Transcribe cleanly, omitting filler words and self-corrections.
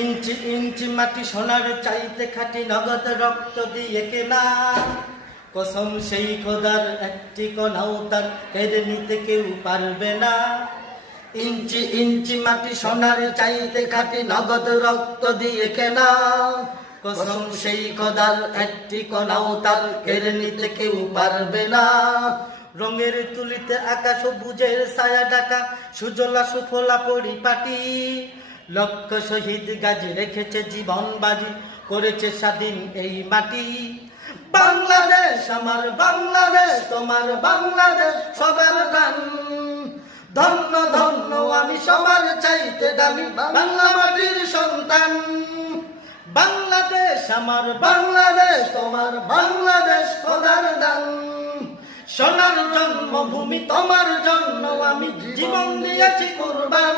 ইঞ্চি ইঞ্চি মাটি সোনার চাইতে খাঁটি নগদ রক্ত দিয়ে কেনা। কসম সেই খোদার একটি কণাও তার কেড়ে নিতে কেউ পারবে না। ইঞ্চি ইঞ্চি মাটি সোনার চাইতে খাঁটি নগদ রক্ত দিয়ে কেনা। কসম সেই খোদার একটি কণাও তার কেড়ে নিতে কেউ পারবে না। রঙের তুলিতে আকাশ সবুজের ছায়া ঢাকা সুজলা সুফলা পরিপাটি। লক্ষ শহীদ গাজী রেখেছে জীবন বাজি, করেছে স্বাধীন এই মাটি। বাংলাদেশ আমার বাংলাদেশ, তোমার বাংলাদেশ সবার গান। ধন্য ধন্য আমি সবার চাইতে দামি বাংলা মাটির সন্তান। বাংলাদেশ আমার বাংলাদেশ, তোমার বাংলাদেশ খোদার দান। সোনার জন্মভূমি তোমার জন্য আমি জীবন দিয়েছি কুরবান।